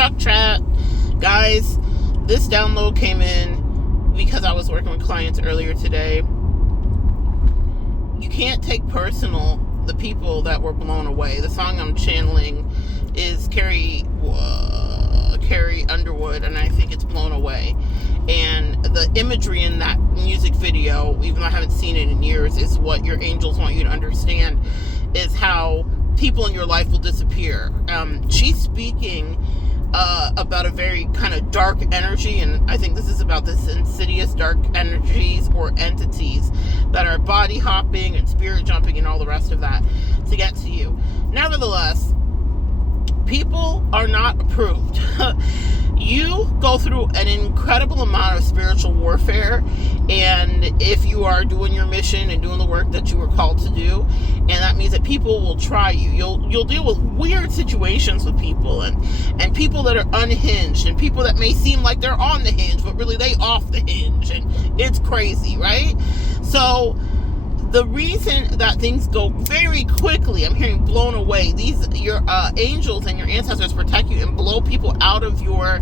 Chuck Chat. Guys, this download came in because I was working with clients earlier today. You can't take personal the people that were blown away. The song I'm channeling is Carrie Underwood, and I think it's Blown Away. And the imagery in that music video, even though I haven't seen it in years, is what your angels want you to understand, is how people in your life will disappear. She's speaking about a very kind of dark energy, and I think this is about this insidious dark energies or entities that are body hopping and spirit jumping and all the rest of that to get to you. Nevertheless, people are not approved. You go through an incredible amount of spiritual warfare, and if you are doing your mission and doing the work that you were called to do, and that means that people will try you. You'll deal with weird situations with people, and people that are unhinged, and people that may seem like they're on the hinge, but really they off the hinge, and it's crazy, right? So the reason that things go very quickly, I'm hearing blown away. Your angels and your ancestors protect you and blow people out of your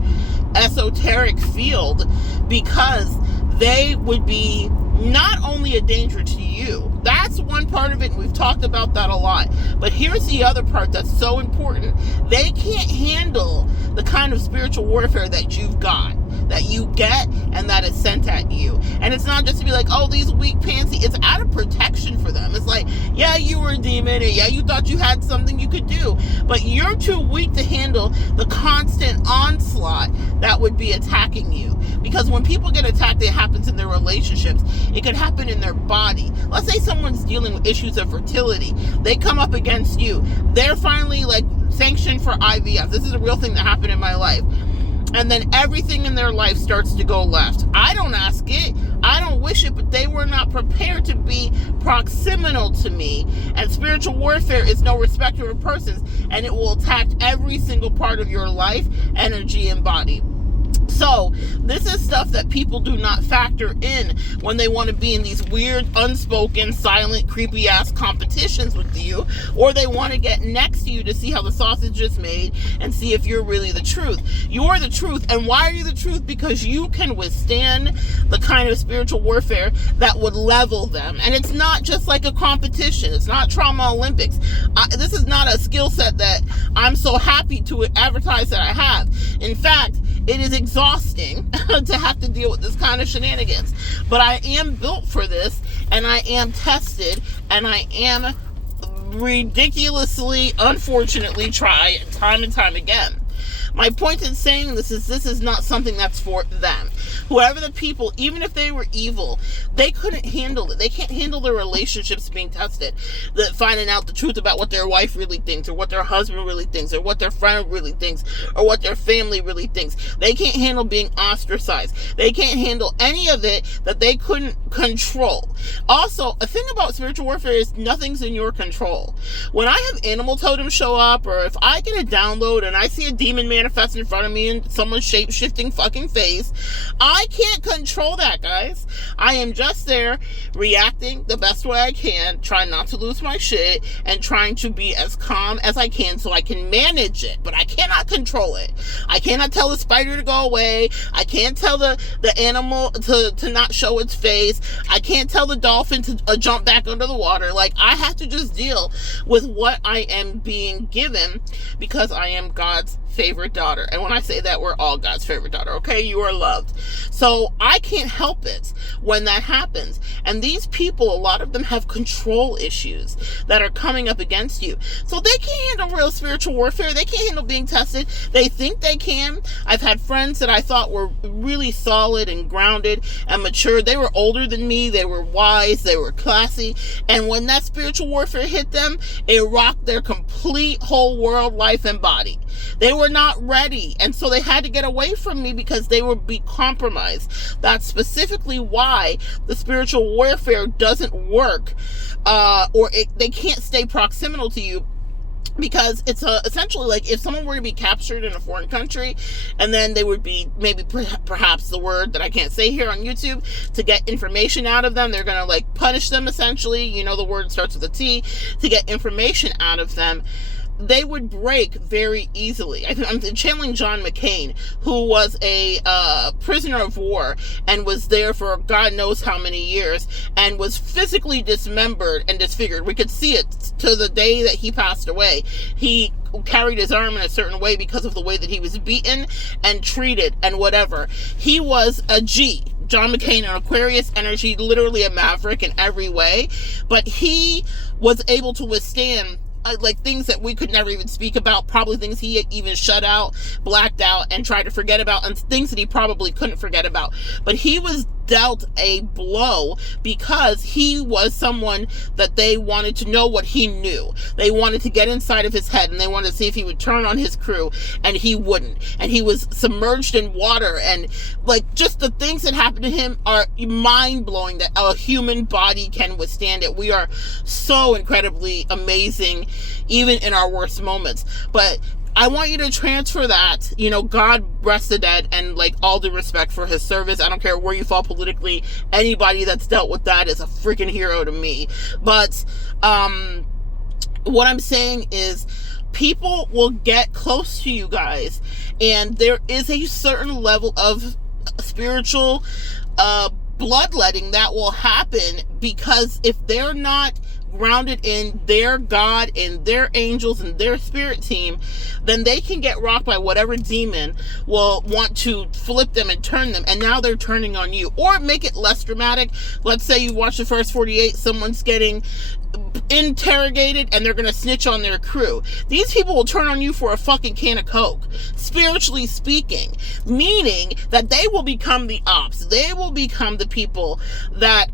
esoteric field because they would be not only a danger to you. That's one part of it, and we've talked about that a lot. But here's the other part that's so important. They can't handle the kind of spiritual warfare that you've got, that you get, and that is sent at you. And it's not just to be like, oh, these weak pansy. It's out of protection for them. It's like, yeah, you were a demon, and yeah, you thought you had something you could do, but you're too weak to handle the constant onslaught that would be attacking you. Because when people get attacked, it happens in their relationships. It could happen in their body. Let's say someone's dealing with issues of fertility. They come up against you. They're finally like sanctioned for IVF. This is a real thing that happened in my life. And then everything in their life starts to go left. I don't ask it. I don't wish it, but they were not prepared to be proximal to me. And spiritual warfare is no respecter of persons, and it will attack every single part of your life, energy, and body. So this is stuff that people do not factor in when they want to be in these weird, unspoken, silent, creepy ass competitions with you, or they want to get next to you to see how the sausage is made and see if you're really the truth. You're the truth. And why are you the truth? Because you can withstand the kind of spiritual warfare that would level them. And it's not just like a competition. It's not Trauma Olympics. This is not a skill set that I'm so happy to advertise that I have. In fact, it is exhausting to have to deal with this kind of shenanigans. But I am built for this, and I am tested, and I am ridiculously, unfortunately, tried time and time again. My point in saying this is not something that's for them. Whoever the people, even if they were evil, they couldn't handle it. They can't handle their relationships being tested. Finding out the truth about what their wife really thinks, or what their husband really thinks, or what their friend really thinks, or what their family really thinks. They can't handle being ostracized. They can't handle any of it that they couldn't control. Also, a thing about spiritual warfare is nothing's in your control. When I have animal totems show up, or if I get a download and I see a demon manifest in front of me in someone's shape-shifting fucking face, I can't control that, guys. I am just there reacting the best way I can, trying not to lose my shit, and trying to be as calm as I can so I can manage it. But I cannot control it. I cannot tell the spider to go away. I can't tell the animal to not show its face. I can't tell the dolphin to jump back under the water. Like, I have to just deal with what I am being given, because I am God's favorite daughter. And when I say that, we're all God's favorite daughter, okay? You are loved. So I can't help it when that happens. And these people, a lot of them have control issues that are coming up against you. So they can't handle real spiritual warfare. They can't handle being tested. They think they can. I've had friends that I thought were really solid and grounded and mature. They were older than me. They were wise. They were classy. And when that spiritual warfare hit them, it rocked their complete whole world, life, and body. They were not ready, and so they had to get away from me because they would be compromised. That's specifically why the spiritual warfare doesn't work, they can't stay proximal to you, because it's essentially like if someone were to be captured in a foreign country, and then they would be maybe perhaps the word that I can't say here on YouTube to get information out of them. They're going to like punish them essentially. You know, the word starts with a T, to get information out of them. they would break very easily. I'm channeling John McCain, who was a prisoner of war and was there for God knows how many years and was physically dismembered and disfigured. We could see it to the day that he passed away. He carried his arm in a certain way because of the way that he was beaten and treated and whatever. He was a G. John McCain, an Aquarius energy, literally a maverick in every way, but he was able to withstand like things that we could never even speak about, probably things he even shut out, blacked out, and tried to forget about, and things that he probably couldn't forget about. But he was dealt a blow because he was someone that they wanted to know what he knew. They wanted to get inside of his head, and they wanted to see if he would turn on his crew, and he wouldn't. And he was submerged in water, and like just the things that happened to him are mind-blowing that a human body can withstand it. We are so incredibly amazing even in our worst moments. But I want you to transfer that, God rest the dead, and like all due respect for his service. I don't care where you fall politically. Anybody that's dealt with that is a freaking hero to me. But what I'm saying is people will get close to you guys, and there is a certain level of spiritual bloodletting that will happen, because if they're not grounded in their God and their angels and their spirit team, then they can get rocked by whatever demon will want to flip them and turn them, and now they're turning on you. Or make it less dramatic. Let's say you watch the first 48, someone's getting interrogated and they're gonna snitch on their crew. These people will turn on you for a fucking can of Coke, spiritually speaking, meaning that they will become the ops. They will become the people that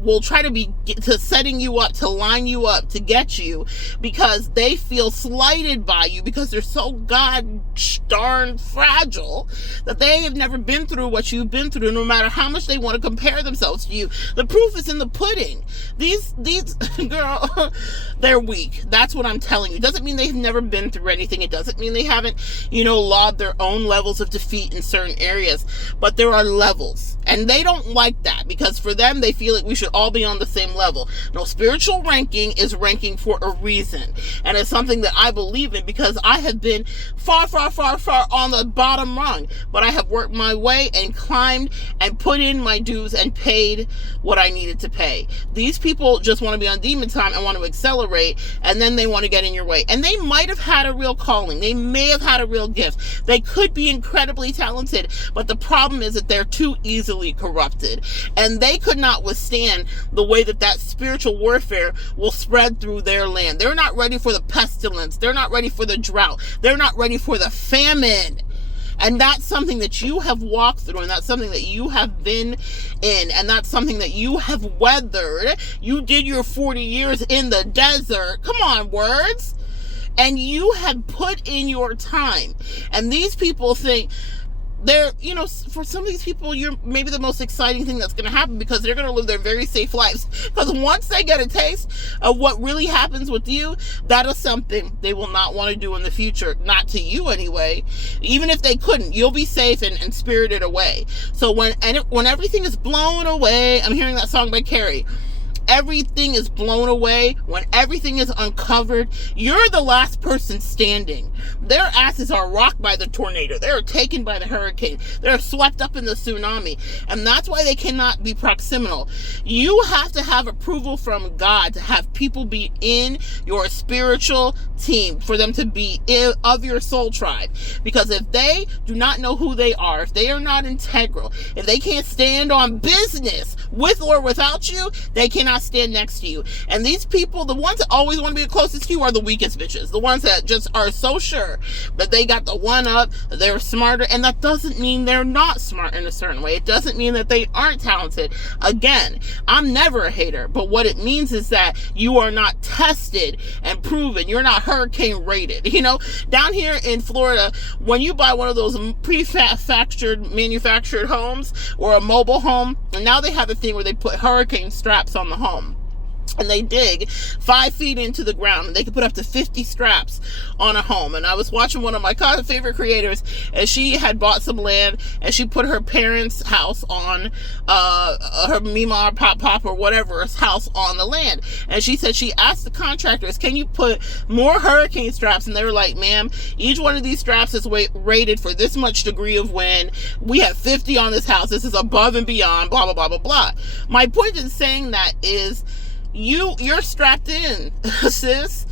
will try to setting you up, to line you up, to get you, because they feel slighted by you, because they're so god darn fragile that they have never been through what you've been through, no matter how much they want to compare themselves to you. The proof is in the pudding. These girl, they're weak. That's what I'm telling you. It doesn't mean they've never been through anything. It doesn't mean they haven't, logged their own levels of defeat in certain areas. But there are levels. And they don't like that, because for them, they feel like we should all be on the same level. No, spiritual ranking is ranking for a reason. And it's something that I believe in, because I have been far, far, far, far on the bottom rung. But I have worked my way and climbed and put in my dues and paid what I needed to pay. These people just want to be on demon time and want to accelerate, and then they want to get in your way. And they might have had a real calling. They may have had a real gift. They could be incredibly talented, but the problem is that they're too easily corrupted, and they could not withstand the way that spiritual warfare will spread through their land. They're not ready for the pestilence. They're not ready for the drought. They're not ready for the famine. And that's something that you have walked through, and that's something that you have been in, and that's something that you have weathered. You did your 40 years in the desert. Come on, words. And you have put in your time. And these people think they're, for some of these people, you're maybe the most exciting thing that's going to happen, because they're going to live their very safe lives. Because once they get a taste of what really happens with you, that is something they will not want to do in the future. Not to you anyway. Even if they couldn't, you'll be safe and spirited away. So when everything is blown away, I'm hearing that song by Carrie. Everything is blown away, when everything is uncovered, you're the last person standing. Their asses are rocked by the tornado. They're taken by the hurricane. They're swept up in the tsunami. And that's why they cannot be proximal. You have to have approval from God to have people be in your spiritual team, for them to be of your soul tribe. Because if they do not know who they are, if they are not integral, if they can't stand on business with or without you, they cannot stand next to you. And these people, the ones that always want to be the closest to you, are the weakest bitches. The ones that just are so sure that they got the one up, they're smarter. And that doesn't mean they're not smart in a certain way. It doesn't mean that they aren't talented. Again, I'm never a hater, but what it means is that you are not tested and proven. You're not hurricane rated. Down here in Florida, when you buy one of those manufactured homes, or a mobile home, and now they have a thing where they put hurricane straps on the home. and they dig 5 feet into the ground, and they can put up to 50 straps on a home. And I was watching one of my favorite creators, and she had bought some land, and she put her parents' house on, her Mima or Pop or whatever's house on the land. And she said she asked the contractors, can you put more hurricane straps? And they were like, ma'am, each one of these straps is rated for this much degree of wind. We have 50 on this house. This is above and beyond, blah, blah, blah, blah, blah. My point in saying that is, you're strapped in, sis.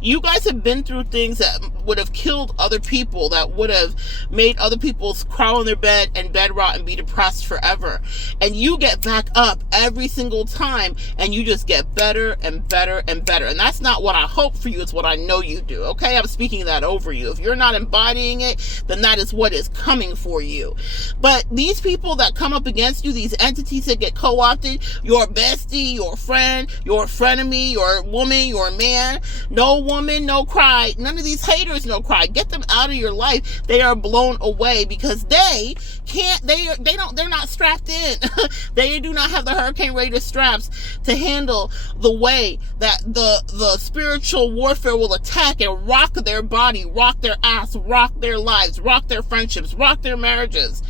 You guys have been through things that would have killed other people, that would have made other people crawl in their bed and bed rot and be depressed forever. And you get back up every single time, and you just get better and better and better. And that's not what I hope for you, it's what I know you do, okay? I'm speaking that over you. If you're not embodying it, then that is what is coming for you. But these people that come up against you, these entities that get co-opted, your bestie, your friend, your frenemy, your woman, your man, no woman, no cry. None of these haters, no cry. Get them out of your life. They are blown away because they're not strapped in. They do not have the hurricane rated straps to handle the way that the spiritual warfare will attack and rock their body, rock their ass, rock their lives, rock their friendships, rock their marriages.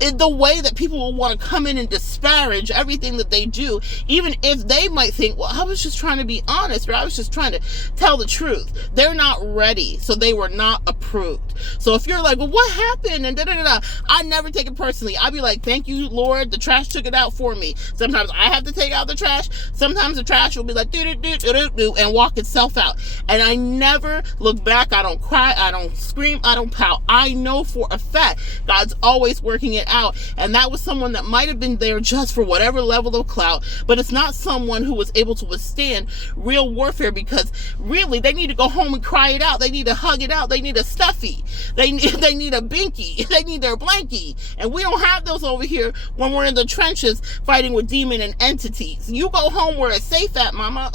In the way that people will want to come in and disparage everything that they do, even if they might think, well, I was just trying to be honest, or I was just trying to tell the truth. They're not ready, so they were not approved. So if you're like, well, what happened? And I never take it personally. I'll be like, thank you, Lord, the trash took it out for me. Sometimes I have to take out the trash. Sometimes the trash will be like, and walk itself out. And I never look back. I don't cry. I don't scream. I don't pout. I know for a fact God's always working it out. And that was someone that might have been there just for whatever level of clout, but it's not someone who was able to withstand real warfare, because really they need to go home and cry it out. They need to hug it out. They need a stuffy. They need a binky. They need their blankie. And we don't have those over here when we're in the trenches fighting with demon and entities. You go home where it's safe at, mama.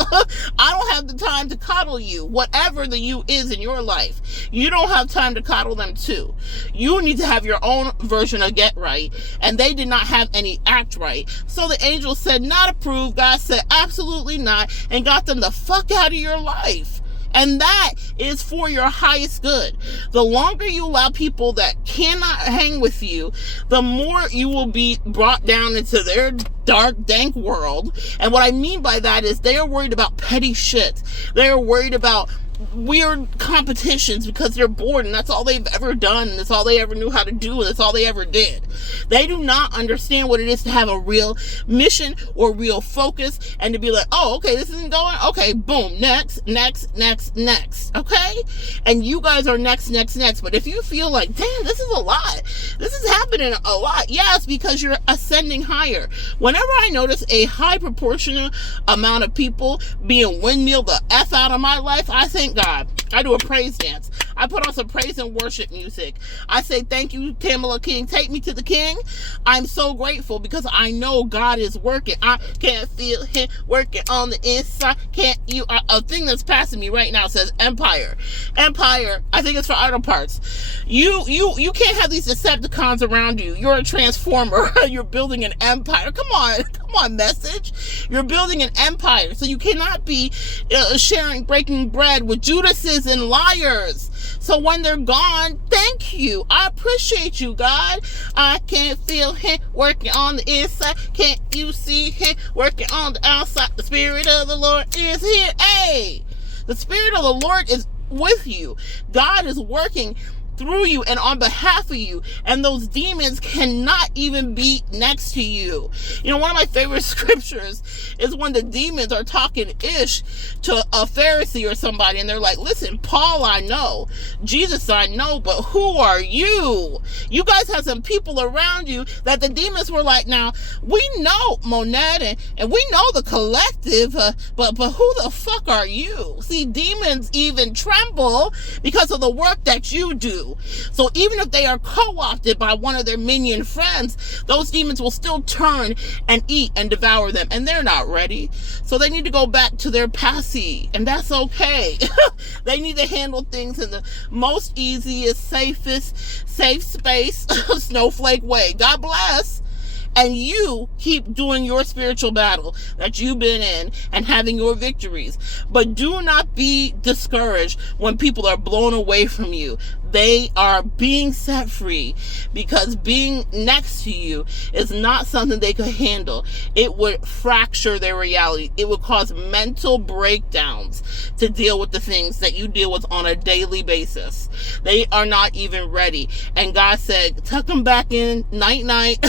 I don't have the time to coddle you, whatever the you is in your life. You don't have time to coddle them too. You need to have your own version of get right, and they did not have any act right. So the angel said, not approved. God said, absolutely not, and got them the fuck out of your life. And that is for your highest good. The longer you allow people that cannot hang with you, the more you will be brought down into their dark, dank world. And what I mean by that is they are worried about petty shit. They are worried about weird competitions because they're bored, and that's all they've ever done, and that's all they ever knew how to do, and that's all they ever did. They do not understand what it is to have a real mission or real focus, and to be like, oh, okay, this isn't going, okay, boom, next, okay? And you guys are next. But if you feel like, damn, this is a lot, this is happening a lot, yes, because you're ascending higher. Whenever I notice a high proportional amount of people being windmilled the F out of my life, I thank God. I do a praise dance. I put on some praise and worship music. I say, thank you, Tamala King. Take me to the King. I'm so grateful because I know God is working. I can't feel him working on the inside. Can't you? A thing that's passing me right now says Empire. Empire, I think it's for auto parts. You can't have these Decepticons around you. You're a transformer. You're building an empire. Come on, message. You're building an empire. So you cannot be breaking bread with Judases and liars. So when they're gone, thank you. I appreciate you, God. I can't feel him working on the inside. Can't you see him working on the outside? The Spirit of the Lord is here. Hey, the Spirit of the Lord is with you. God is working through you and on behalf of you, and those demons cannot even be next to you. You know, one of my favorite scriptures is when the demons are talking ish to a Pharisee or somebody, and they're like, listen, Paul I know, Jesus I know, but who are you? You guys have some people around you that the demons were like, now we know Monette and we know the collective, but who the fuck are you? See, demons even tremble because of the work that you do. So even if they are co-opted by one of their minion friends, those demons will still turn and eat and devour them, and they're not ready. So they need to go back to their passy, and that's okay. They need to handle things in the most easiest, safest, safe space, snowflake way. God bless. And you keep doing your spiritual battle that you've been in and having your victories. But do not be discouraged when people are blown away from you. They are being set free, because being next to you is not something they could handle. It would fracture their reality. It would cause mental breakdowns to deal with the things that you deal with on a daily basis. They are not even ready. And God said, tuck them back in, night night.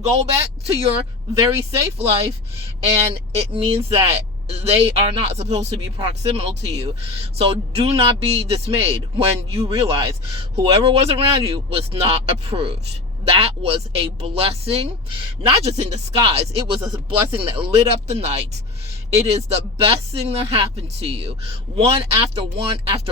Go back to your very safe life. And it means that they are not supposed to be proximal to you. So do not be dismayed when you realize whoever was around you was not approved. That was a blessing, not just in disguise. It was a blessing that lit up the night. It is the best thing that happened to you. One after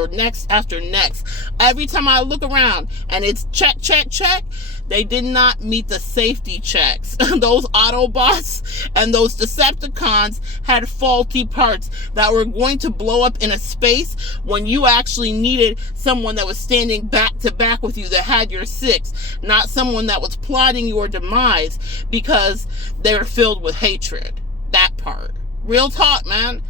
next after next. Every time I look around and it's check, check, check, they did not meet the safety checks. Those Autobots and those Decepticons had faulty parts that were going to blow up in a space when you actually needed someone that was standing back to back with you that had your six, not someone that was plotting your demise because they were filled with hatred. That part. Real talk, man.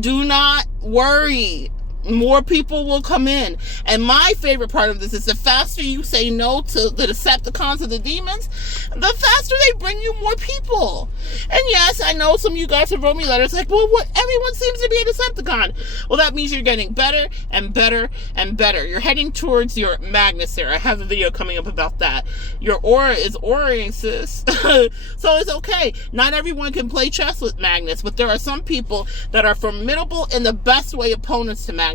Do not worry. More people will come in. And my favorite part of this is the faster you say no to the Decepticons and the demons, the faster they bring you more people. And yes, I know some of you guys have wrote me letters like, well, what? Everyone seems to be a Decepticon. Well, that means you're getting better and better and better. You're heading towards your Magnus here. I have a video coming up about that. Your aura is auraing, sis. So it's okay. Not everyone can play chess with Magnus, but there are some people that are formidable in the best way opponents to Magnus.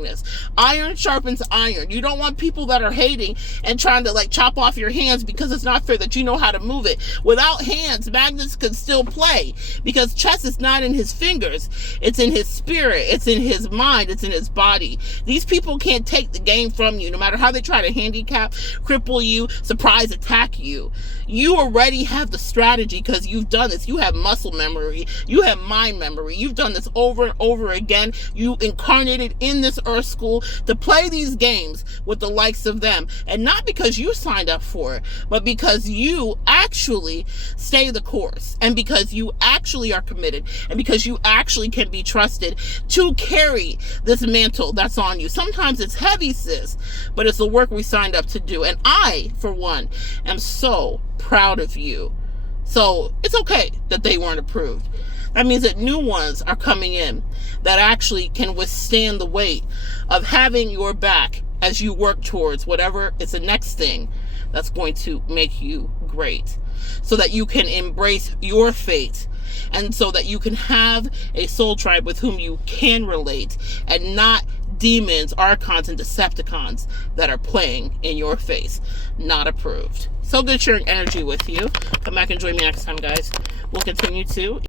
Iron sharpens iron. You don't want people that are hating and trying to like chop off your hands because it's not fair that you know how to move it. Without hands, Magnus can still play, because chess is not in his fingers. It's in his spirit. It's in his mind. It's in his body. These people can't take the game from you, no matter how they try to handicap, cripple you, surprise attack you. You already have the strategy because you've done this. You have muscle memory. You have mind memory. You've done this over and over again. You incarnated in this earth school to play these games with the likes of them. And not because you signed up for it, but because you actually stay the course, and because you actually are committed, and because you actually can be trusted to carry this mantle that's on you. Sometimes it's heavy, sis, but it's the work we signed up to do. And I, for one, am so proud of you. So it's okay that they weren't approved. That means that new ones are coming in that actually can withstand the weight of having your back as you work towards whatever is the next thing that's going to make you great, so that you can embrace your fate, and so that you can have a soul tribe with whom you can relate, and not demons, archons, and Decepticons that are playing in your face. Not approved. So good sharing energy with you. Come back and join me next time, guys. We'll continue to